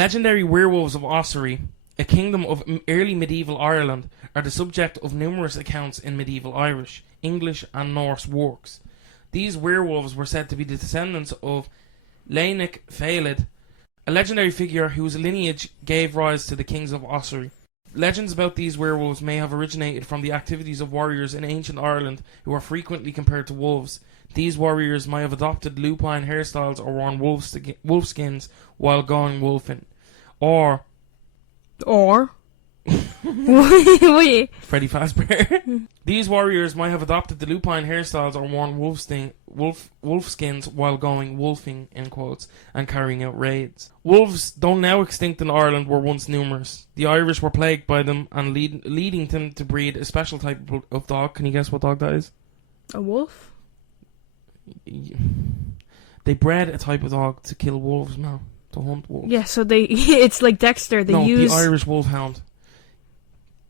legendary werewolves of Ossory, a kingdom of early medieval Ireland, are the subject of numerous accounts in medieval Irish, English and Norse works. These werewolves were said to be the descendants of Leinic Félid, a legendary figure whose lineage gave rise to the kings of Ossory. Legends about these werewolves may have originated from the activities of warriors in ancient Ireland who are frequently compared to wolves. These warriors might have adopted lupine hairstyles or worn wolf skins while going wolfing. Or Wait. Freddy Fazbear. These warriors might have adopted the lupine hairstyles or worn wolf skins while going wolfing, in quotes, and carrying out raids. Wolves, though now extinct in Ireland, were once numerous. The Irish were plagued by them and leading them to breed a special type of dog. Can you guess what dog that is? A wolf? They bred a type of dog to kill wolves now. To hunt wolves. Yeah, so it's like Dexter. They use the Irish wolfhound.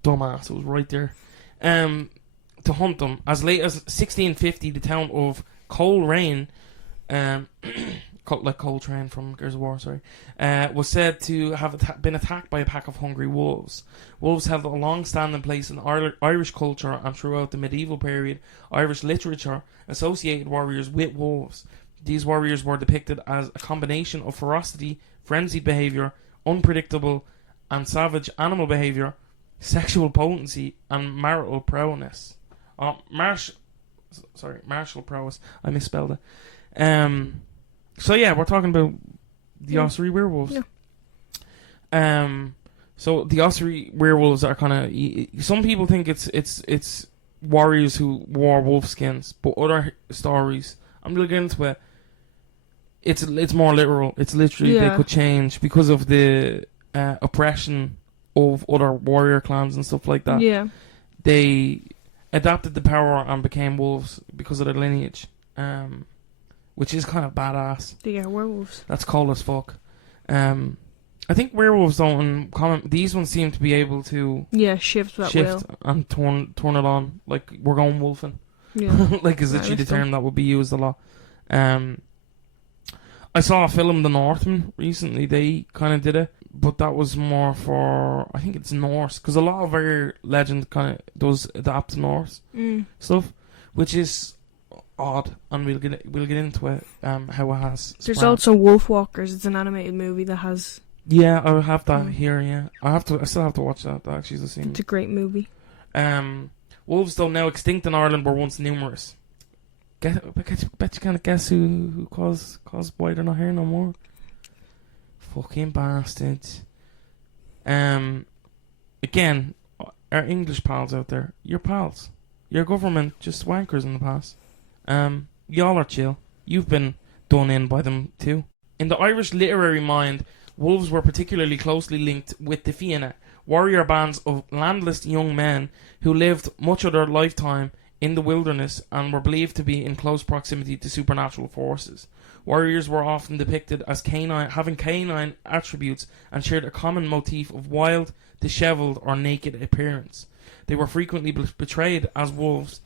Dumbass, it was right there. To hunt them. As late as 1650, the town of Coleraine, like Coltrane from Gears of War, sorry, was said to have been attacked by a pack of hungry wolves. Wolves held a long-standing place in Irish culture, and throughout the medieval period, Irish literature associated warriors with wolves. These warriors were depicted as a combination of ferocity, frenzied behaviour, unpredictable and savage animal behaviour, sexual potency, and marital prowess. Martial prowess. I misspelled it. So yeah, we're talking about the Ossory werewolves. Yeah. So the Ossory werewolves are kind of. Some people think it's warriors who wore wolf skins, but other stories, I'm gonna get into it. It's more literal. It's literally they could change because of the oppression of other warrior clans and stuff like that. Yeah. They adapted the power and became wolves because of their lineage, which is kind of badass. They are werewolves. That's cool as fuck. I think werewolves don't. In common, these ones seem to be able to shift will and turn it on. Like we're going wolfing. Yeah. Like is literally the term that would be used a lot. I saw a film, The Northman, recently. They kind of did it, but that was more for, I think it's Norse, because a lot of our legend kind of does adapt to Norse stuff, which is odd, and we'll get into it. How it has. There's also Wolf Walkers. It's an animated movie that has. Yeah, I have that here. Yeah, I still have to watch that. That actually is a scene. It's a great movie. Wolves, though now extinct in Ireland, were once numerous. Bet you can't guess who caused why they're not here no more. Fucking bastards. Again, our English pals out there, your pals. Your government just wankers in the past. Y'all are chill. You've been done in by them too. In the Irish literary mind, wolves were particularly closely linked with the Fianna, warrior bands of landless young men who lived much of their lifetime in the wilderness and were believed to be in close proximity to supernatural forces. Warriors were often depicted as having canine attributes and shared a common motif of wild, dishevelled or naked appearance. They were frequently portrayed as wolves,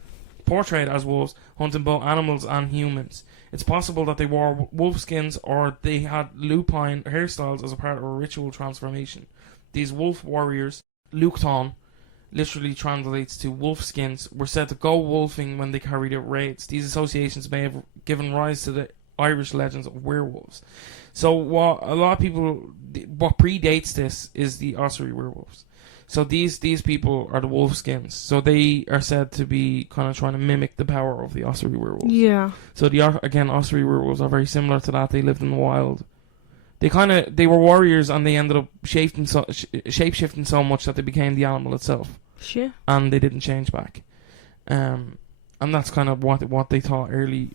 hunting both animals and humans. It's possible that they wore wolf skins or they had lupine hairstyles as a part of a ritual transformation. These wolf warriors, Luchtan, literally translates to wolf skins, were said to go wolfing when they carried out raids. These associations may have given rise to the Irish legends of werewolves. So what predates this is the Ossory werewolves. So these people are the wolf skins. So they are said to be kind of trying to mimic the power of the Ossory werewolves. Yeah. So Ossory werewolves are very similar to that. They lived in the wild. They were warriors and they ended up shape-shifting so much that they became the animal itself. Shit. And they didn't change back. And that's kind of what they thought early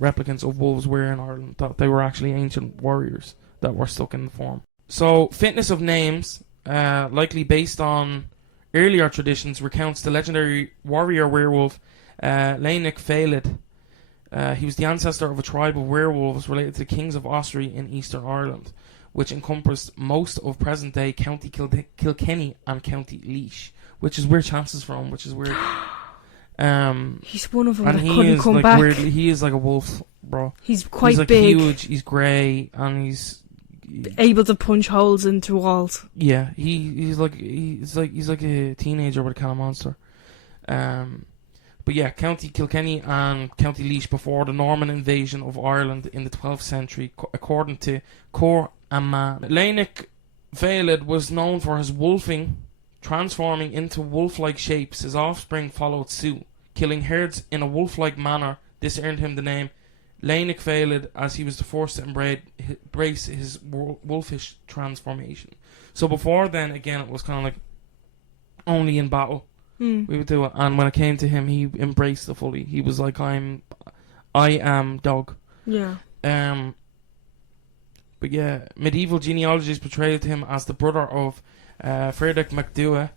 replicants of wolves were in Ireland. That they were actually ancient warriors that were stuck in the form. So fitness of names, likely based on earlier traditions, recounts the legendary warrior werewolf Leinic Félid. He was the ancestor of a tribe of werewolves related to the kings of Ossory in Eastern Ireland, which encompassed most of present-day County Kilkenny and County Laois, which is where Chance is from, which is weird. He's one of them and that couldn't come back. He is like a wolf, bro. He's quite he's like big. Huge. He's grey, and he's able to punch holes into walls. Yeah, he's like a teenager with a kind of monster. But yeah, County Kilkenny and County Laois before the Norman invasion of Ireland in the 12th century, according to Cor Amman. Leinic Fealed was known for his wolfing, transforming into wolf-like shapes. His offspring followed suit, killing herds in a wolf-like manner. This earned him the name Leinic Fealed, as he was the first to embrace his wolfish transformation. So before then, again, it was kind of like only in battle we would do it, and when it came to him, he embraced it fully. He was like, I am dog. Yeah. But yeah, medieval genealogies portrayed him as the brother of Frederick MacDua,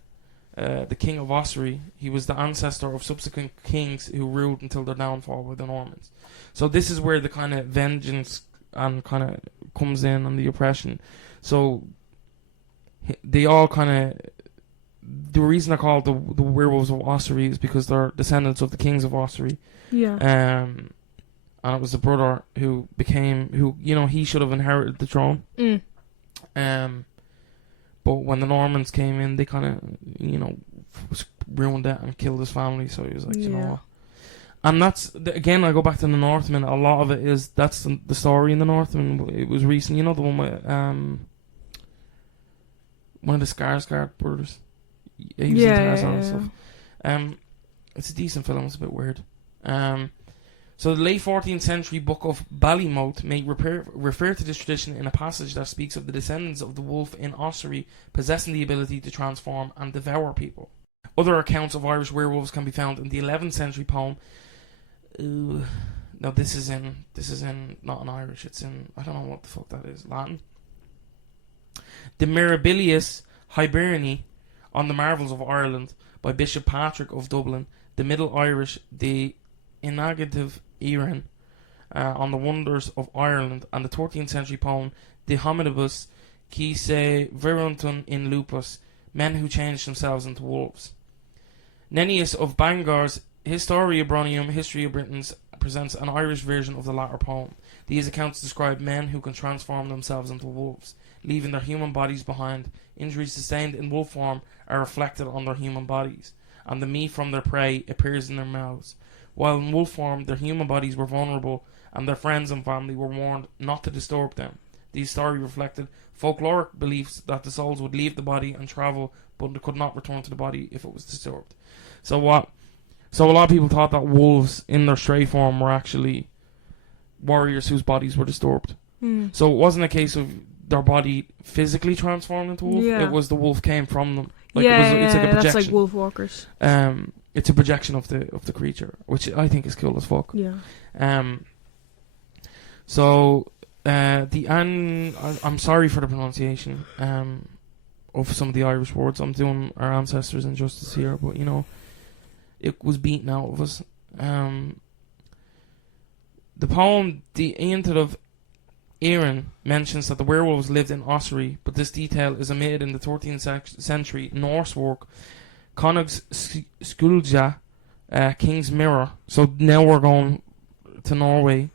the king of Ossory. He was the ancestor of subsequent kings who ruled until their downfall with the Normans. So this is where the kind of vengeance and kind of comes in, and the oppression. So they all kind of, the reason I call it the werewolves of Ossory is because they're descendants of the kings of Ossory. Yeah. And it was the brother who he should have inherited the throne. But when the Normans came in, they kind of, ruined it and killed his family. So he was like, you know what? And that's, again, I go back to the Northmen. A lot of it is, that's the story in the Northmen. It was recent, the one with one of the Skarsgård brothers. He was in Tarzan and stuff. It's a decent film. It's a bit weird. So the late 14th century book of Ballymote may refer to this tradition in a passage that speaks of the descendants of the wolf in Ossory possessing the ability to transform and devour people. Other accounts of Irish werewolves can be found in the 11th century poem. No, this is in not in Irish. It's in, I don't know what the fuck that is, Latin. The Mirabilis Hiberni on the Marvels of Ireland by Bishop Patrick of Dublin. The Middle Irish, the Inagative Erin on the Wonders of Ireland, and the 13th century poem De Hominibus qui se veruntun in lupus, men who changed themselves into wolves. Nennius of Bangor's Historia Bronium, History of Britons, presents an Irish version of the latter poem. These accounts describe men who can transform themselves into wolves, leaving their human bodies behind. Injuries sustained in wolf form are reflected on their human bodies, and the meat from their prey appears in their mouths. While in wolf form, their human bodies were vulnerable, and their friends and family were warned not to disturb them. These stories reflected folkloric beliefs that the souls would leave the body and travel, but they could not return to the body if it was disturbed. So a lot of people thought that wolves in their stray form were actually warriors whose bodies were disturbed. So it wasn't a case of their body physically transformed into wolf. It was the wolf came from them. Like it's like a projection. That's like wolf walkers. It's a projection of the creature, which I think is cool as fuck. Yeah. So I'm sorry for the pronunciation of some of the Irish words. I'm doing our ancestors injustice here, but it was beaten out of us. The poem The Aeonted of Erin mentions that the werewolves lived in Ossory, but this detail is omitted in the 13th century Norse work Conung's Skulja, King's Mirror. So now we're going to Norway.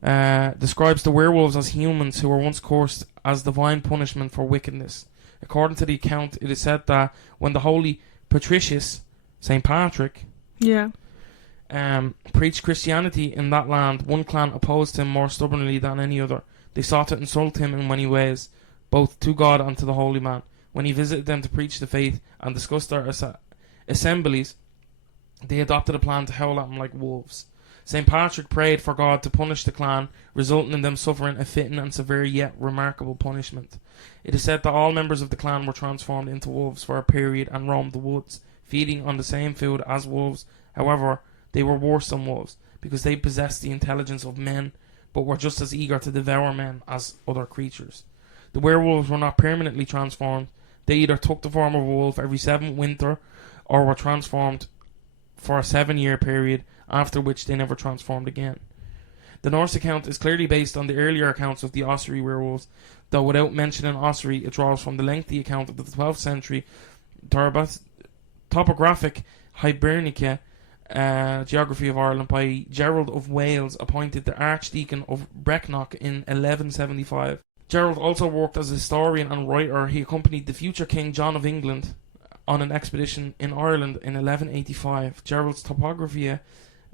Describes the werewolves as humans who were once cursed as divine punishment for wickedness. According to the account, it is said that when the holy Patricius, St. Patrick, preached Christianity in that land, one clan opposed him more stubbornly than any other. They sought to insult him in many ways, both to God and to the holy man. When he visited them to preach the faith and discuss their assemblies, they adopted a plan to howl at him like wolves. St. Patrick prayed for God to punish the clan, resulting in them suffering a fitting and severe yet remarkable punishment. It is said that all members of the clan were transformed into wolves for a period and roamed the woods, feeding on the same food as wolves. However, they were worse than wolves, because they possessed the intelligence of men, but were just as eager to devour men as other creatures. The werewolves were not permanently transformed. They either took the form of a wolf every 7th winter, or were transformed for a 7-year period, after which they never transformed again. The Norse account is clearly based on the earlier accounts of the Ossory werewolves, though without mentioning Ossory, it draws from the lengthy account of the 12th century topographic Hibernica geography of Ireland by Gerald of Wales, appointed the Archdeacon of Brecknock in 1175. Gerald also worked as a historian and writer. He accompanied the future King John of England on an expedition in Ireland in 1185. Gerald's Topographia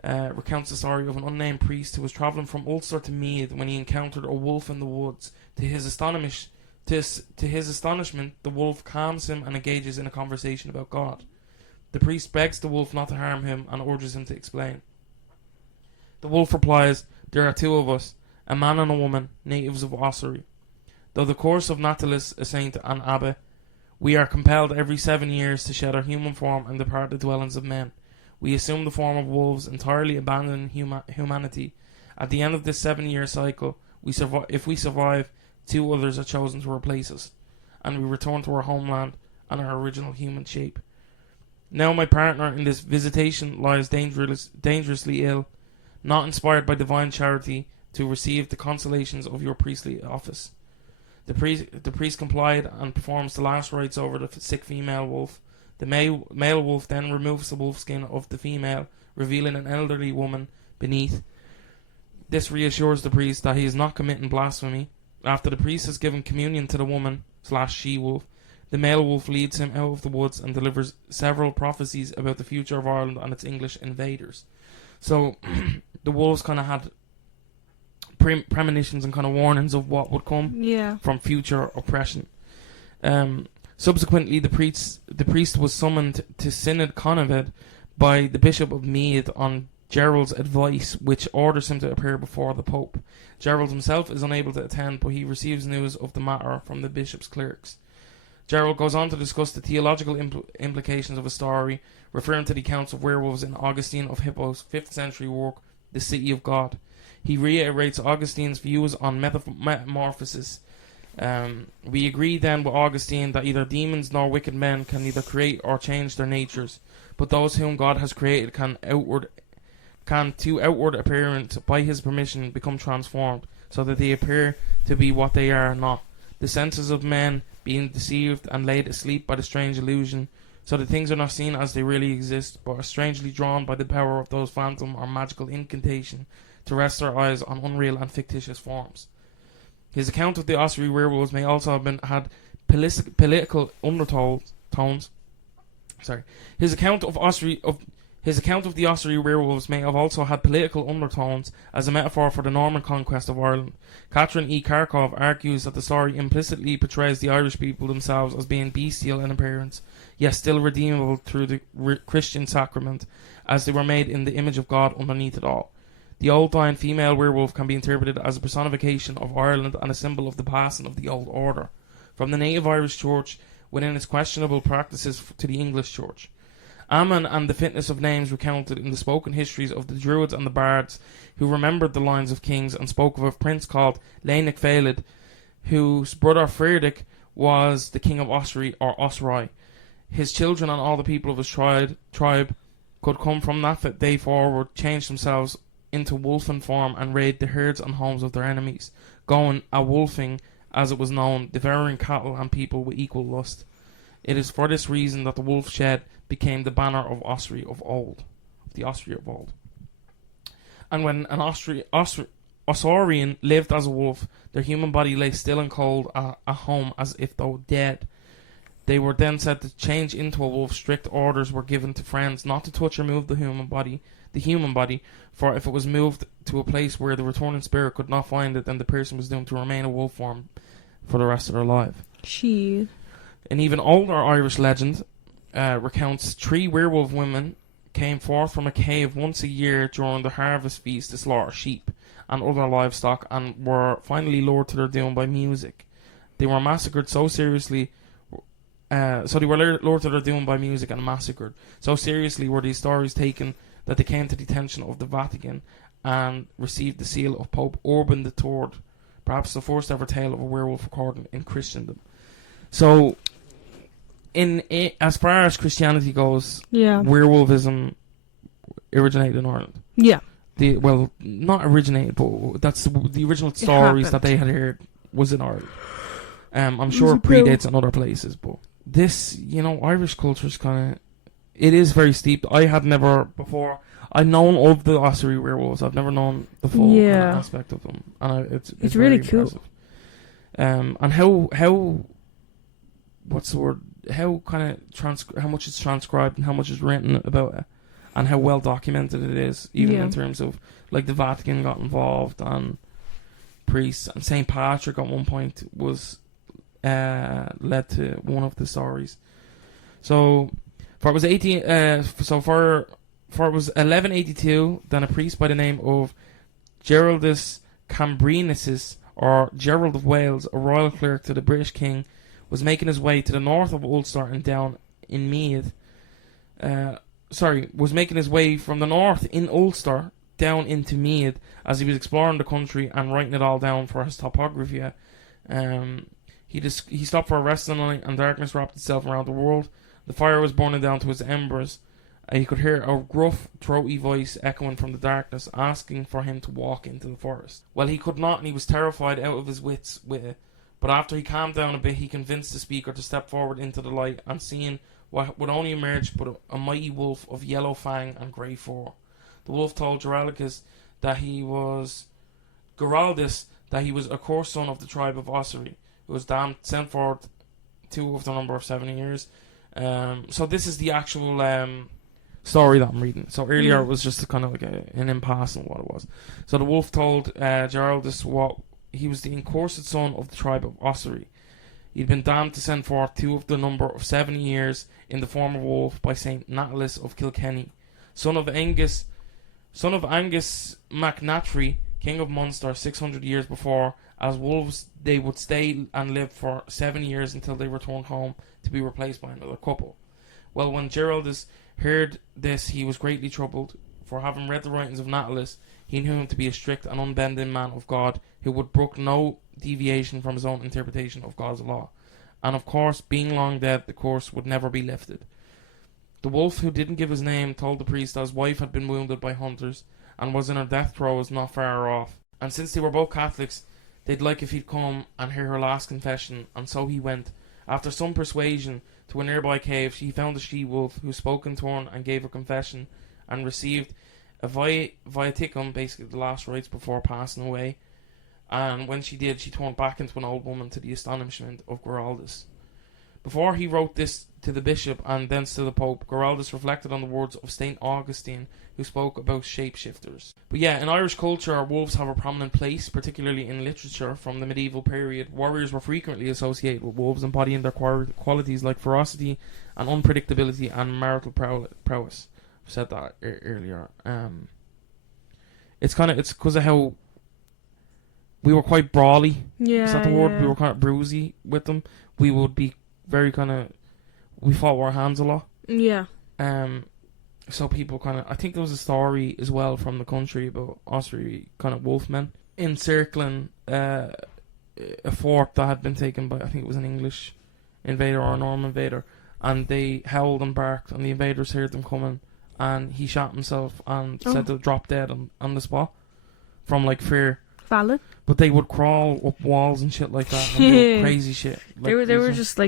recounts the story of an unnamed priest who was travelling from Ulster to Meath when he encountered a wolf in the woods. To his astonishment, the wolf calms him and engages in a conversation about God. The priest begs the wolf not to harm him and urges him to explain. The wolf replies, "There are two of us, a man and a woman, natives of Ossory. Though the course of Natalis, a saint and abbot, we are compelled every 7 years to shed our human form and depart the dwellings of men. We assume the form of wolves, entirely abandoning humanity. At the end of this 7-year cycle, if we survive, 2 others are chosen to replace us, and we return to our homeland and our original human shape. Now my partner in this visitation lies dangerously ill, not inspired by divine charity to receive the consolations of your priestly office." The priest complied and performs the last rites over the sick female wolf. The male wolf then removes the wolf skin of the female, revealing an elderly woman beneath. This reassures the priest that he is not committing blasphemy. After the priest has given communion to the woman/she-wolf, the male wolf leads him out of the woods and delivers several prophecies about the future of Ireland and its English invaders. So the wolves kind of had premonitions and kind of warnings of what would come from future oppression. Subsequently, the priest was summoned to Synod Conved by the Bishop of Meath on Gerald's advice, which orders him to appear before the Pope. Gerald himself is unable to attend, but he receives news of the matter from the bishop's clerics. Gerald goes on to discuss the theological implications of a story, referring to the accounts of werewolves in Augustine of Hippo's 5th century work, The City of God. He reiterates Augustine's views on metamorphosis. We agree then with Augustine that either demons nor wicked men can neither create or change their natures, but those whom God has created can to outward appearance by his permission become transformed, so that they appear to be what they are not. The senses of men being deceived and laid asleep by the strange illusion, so that things are not seen as they really exist, but are strangely drawn by the power of those phantom or magical incantation to rest their eyes on unreal and fictitious forms. His account of the Ossory werewolves may also have had political undertones. His account of the Ossory werewolves may have also had political undertones as a metaphor for the Norman conquest of Ireland. Catherine E. Kharkov argues that the story implicitly portrays the Irish people themselves as being bestial in appearance, yet still redeemable through the Christian sacrament, as they were made in the image of God underneath it all. The old dying female werewolf can be interpreted as a personification of Ireland and a symbol of the passing of the old order from the native Irish church within its questionable practices to the English church. Ammon and the fitness of names recounted in the spoken histories of the Druids and the Bards, who remembered the lines of kings and spoke of a prince called Laenach Félid, whose brother Frederick was the king of Ossory or Ossory. His children and all the people of his tribe could come from that day forward, change themselves into wolfen form and raid the herds and homes of their enemies, going a-wolfing, as it was known, devouring cattle and people with equal lust. It is for this reason that the wolf shed became the banner of Ossory of old, the Ossory of old. And when an Osorian lived as a wolf, their human body lay still and cold at home as if though dead. They were then said to change into a wolf. Strict orders were given to friends not to touch or move the human body, for if it was moved to a place where the returning spirit could not find it, then the person was doomed to remain a wolf form for the rest of their life. Shit. An even older Irish legend recounts 3 werewolf women came forth from a cave once a year during the harvest feast to slaughter sheep and other livestock, and were finally lured to their doom by music. They were massacred so seriously. They were lured to their doom by music and massacred. So seriously were these stories taken that they came to the attention of the Vatican and received the seal of Pope Urban III, perhaps the first ever tale of a werewolf recorded in Christendom. So, as far as Christianity goes, werewolfism originated in Ireland. Yeah. Not originated, but that's the original stories that they had heard was in Ireland. I'm sure it predates in other places, but this, Irish culture is kind of, it is very steep. I had never before, I'd known of the Ossory werewolves. I've never known the full kind of aspect of them, and it's really impressive. And how what's the word? How kind of how much is transcribed and how much is written about it, and how well documented it is, even in terms of like the Vatican got involved and priests, and Saint Patrick at one point was led to one of the stories. So for it was 1182, then a priest by the name of Geraldus Cambrensis, or Gerald of Wales, a royal clerk to the British king, was making his way to the north of Ulster and down in Meath. Was making his way from the north in Ulster down into Meath as he was exploring the country and writing it all down for his topography. He stopped for a rest in the night, and darkness wrapped itself around the world. The fire was burning down to its embers. He could hear a gruff, throaty voice echoing from the darkness, asking for him to walk into the forest. Well, he could not, and he was terrified out of his wits with it. But after he calmed down a bit, he convinced the speaker to step forward into the light, and seeing what would only emerge but a mighty wolf of yellow fang and grey fur. The wolf told Geraldus that he was a coarse son of the tribe of Ossory, who was damned, sent forward two of the number of 7 years. So this is the actual story that I'm reading. So earlier it was just kind of like an impasse on what it was. So the wolf told Geraldus what he was the incursed son of the tribe of Ossory. He'd been damned to send forth two of the number of 70 years in the form of a wolf by Saint Natalis of Kilkenny, son of Angus MacNatry, king of Munster, 600 years before. As wolves, they would stay and live for 7 years until they returned home to be replaced by another couple. Well, when Geraldus heard this, he was greatly troubled, for having read the writings of Natalis, he knew him to be a strict and unbending man of God, who would brook no deviation from his own interpretation of God's law. And of course, being long dead, the curse would never be lifted. The wolf, who didn't give his name, told the priest that his wife had been wounded by hunters, and was in her death throes not far off. And since they were both Catholics, they'd like if he'd come and hear her last confession, and so he went. After some persuasion, to a nearby cave, he found a she-wolf, who spoke in turn and gave her confession, and received a viaticum, basically the last rites before passing away. And when she did, she turned back into an old woman, to the astonishment of Geraldus. Before he wrote this to the bishop and thence to the pope, Geraldus reflected on the words of St. Augustine, who spoke about shapeshifters. But yeah, in Irish culture, wolves have a prominent place, particularly in literature from the medieval period. Warriors were frequently associated with wolves, embodying their qualities like ferocity and unpredictability and marital prowess. I've said that earlier. It's because of how we were quite brawly. Yeah, is that the word? We were kind of bruisey with them. We would be very we fought with our hands a lot. Yeah. So people I think there was a story as well from the country about Ossory wolfmen encircling a fort that had been taken by, I think it was an English invader or a Norman invader, and they howled and barked, and the invaders heard them coming, and he shot himself and said to drop dead on the spot from fear. Valid. But they would crawl up walls and shit like that, and do crazy shit. They were just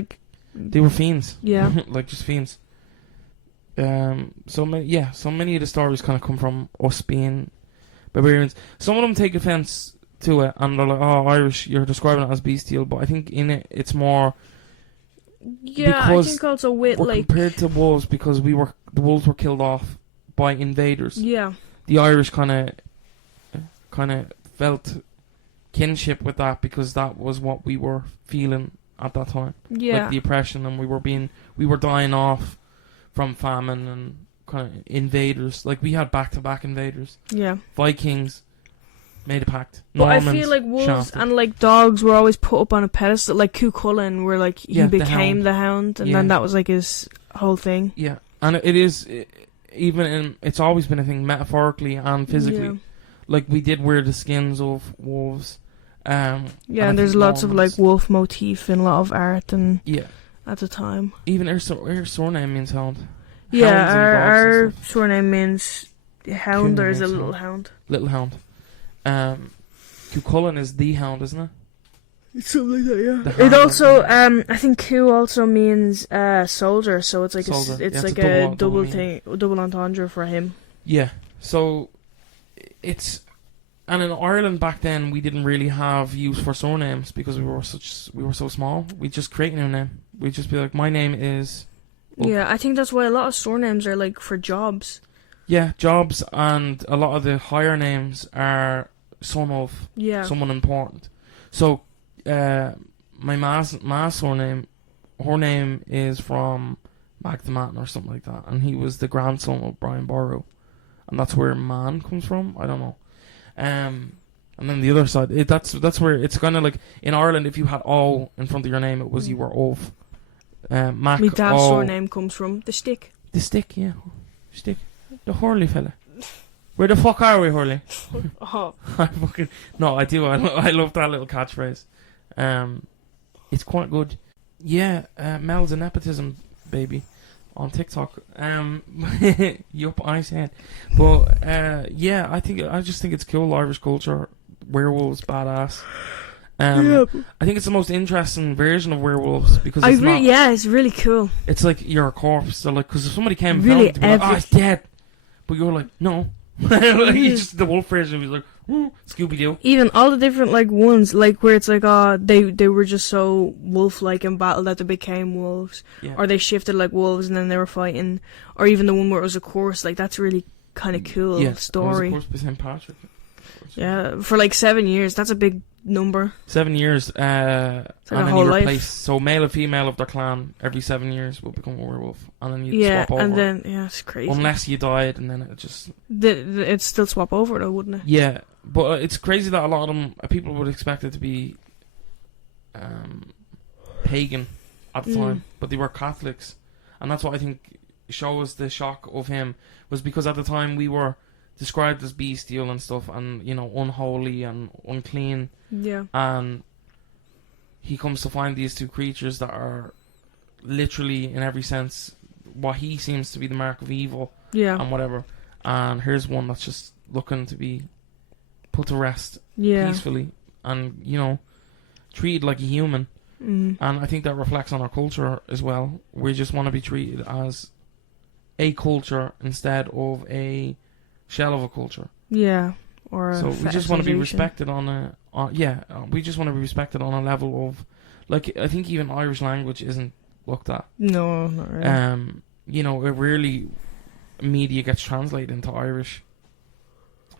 they were fiends. Yeah. Just fiends. So many of the stories come from us being barbarians. Some of them take offence to it, and they're like, "Oh, Irish, you're describing it as bestial." But I think in it, it's more. Yeah, I think also with compared to wolves, because the wolves were killed off by invaders. Yeah. The Irish kind of felt kinship with that, because that was what we were feeling at that time. Yeah. The oppression, and we were dying off from famine and invaders. We had back-to-back invaders. Yeah. Vikings made a pact. But Normans, I feel like wolves shafted. and dogs were always put up on a pedestal. Like Cuchulainn, where he became the the hound, and then that was his whole thing. Yeah, and it is it's always been a thing, metaphorically and physically. Yeah. We did wear the skins of wolves. And there's lots of wolf motif in a lot of art and at the time. Even our surname means hound. Yeah, our surname means hound, or is it little hound? Little hound. Cuchulainn is the hound, isn't it? It's something like that, yeah. It also, I think Cu also means soldier, so it's soldier. It's a double thing, double entendre for him. Yeah, so it's And in Ireland back then, we didn't really have use for surnames because we were so small. We'd just create a new name. We'd just be like, my name is. Yeah, I think that's why a lot of surnames are like for jobs. Yeah, jobs, and a lot of the higher names are son of someone important. So, my ma's surname, her name is from Magdalene or something like that, and he was the grandson of Brian Boru, and that's where man comes from. I don't know. And then the other side, that's where it's kind of like in Ireland. If you had O in front of your name, it was you were of. Mac. My dad's surname comes from the stick. The stick, yeah, stick. The Hurley fella. Where the fuck are we, Hurley? Oh. I do. I love that little catchphrase. It's quite good. Yeah, Mel's a nepotism baby on TikTok. Yup, I said. But yeah, I just think it's cool. Irish culture, werewolves, badass. I think it's the most interesting version of werewolves because it's really cool. It's like you're a corpse. So like, because if somebody came and really found it, like, it's dead. But you're like, no. You just the wolf version was like, Scooby Doo. Even all the different like ones, like where it's like, they were just so wolf-like in battle that they became wolves, or they shifted like wolves and then they were fighting, or even the one where it was a course. Like that's really kind of cool story. It was a course by St. Patrick. Yeah, for like 7 years. That's a big number. 7 years. And like then you replace. So male and female of their clan every 7 years will become a werewolf, and then you swap over. And then it's crazy. Unless you died, and then it just it'd still swap over though, wouldn't it? Yeah, but it's crazy that a lot of them people would expect it to be pagan at the time, but they were Catholics, and that's what I think shows the shock of him was because at the time we were described as bestial and stuff, and unholy and unclean. Yeah. And he comes to find these two creatures that are literally, in every sense, what he seems to be the mark of evil. Yeah. And whatever. And here's one that's just looking to be put to rest peacefully, and treated like a human. And I think that reflects on our culture as well. We just want to be treated as a culture instead of a shell of a culture. Yeah. Or so we just want to be respected we just want to be respected on a level of, like, I think even Irish language isn't looked at. No, not really. It really media gets translated into Irish.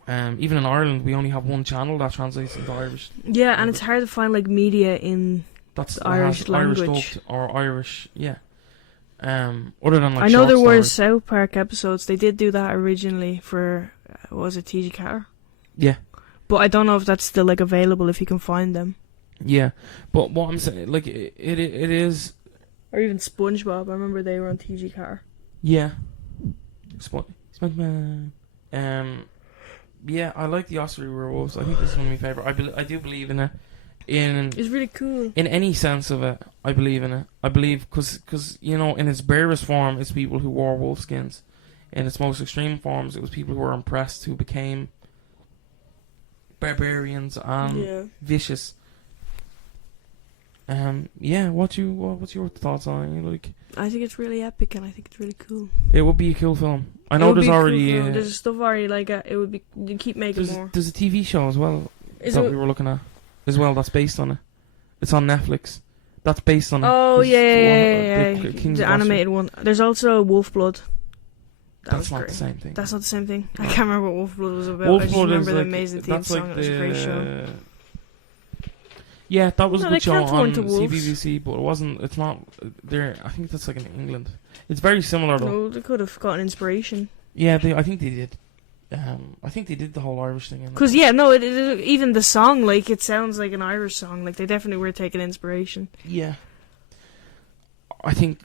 Even in Ireland, we only have one channel that translates into Irish. Yeah, and it's hard to find like media in the Irish language. Irish dubbed or Irish, yeah. Other than like I know there were stories. South Park episodes. They did do that originally for was it TG Carr? Yeah. But I don't know if that's still like available if you can find them. Yeah, but what I'm saying, like it is. Or even SpongeBob. I remember they were on TG Carr. Yeah. SpongeBob. Yeah, I like the Ossory Werewolves. I think this is one of my favourite. I do believe in it. It's really cool. In any sense of it, I believe in it. I believe because in its barest form, it's people who wore wolf skins. In its most extreme forms, it was people who were impressed who became barbarians and vicious. What's your thoughts on it? Like, I think it's really epic and I think it's really cool. It would be a cool film. I know there's already cool there's stuff already like it would be. You keep making more. There's a TV show as well that we were looking at as well. That's based on it. It's on Netflix. That's based on it. Oh yeah. The animated one. There's also Wolf Blood. That's not the same thing. That's not the same thing. I can't remember what Wolf Blood was about. Wolf I just Blood remember is the amazing theme song. It was a great show. Yeah, that was a good show on CBBC, CBBC, but it wasn't. It's not there. I think that's like in England. It's very similar though. No, they could have gotten inspiration. Yeah, I think they did. I think they did the whole Irish thing. Because even the song, like it sounds like an Irish song. Like they definitely were taking inspiration. Yeah, I think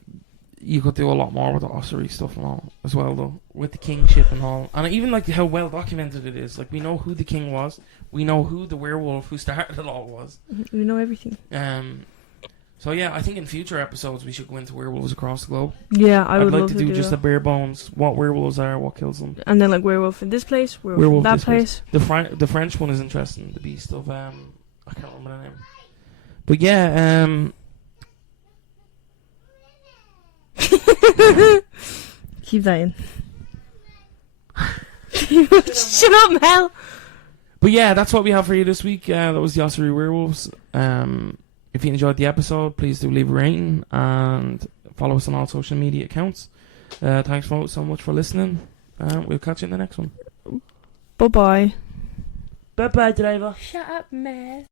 you could do a lot more with the Ossory stuff and all as well, though, with the kingship and all, and even like how well documented it is. Like we know who the king was, we know who the werewolf who started it all was. We know everything. So yeah, I think in future episodes we should go into werewolves across the globe. Yeah, I'd like to do just the bare bones, what werewolves are, what kills them, and then like werewolf in this place, werewolf in that place. The French one is interesting. The beast of I can't remember the name, but yeah. Keep that in. Shut up, Mel. But yeah, that's what we have for you this week. That was the Ossory Werewolves. If you enjoyed the episode, please do leave a rating and follow us on all social media accounts. Thanks so much for listening. We'll catch you in the next one. Bye-bye. Bye-bye, driver. Shut up, man.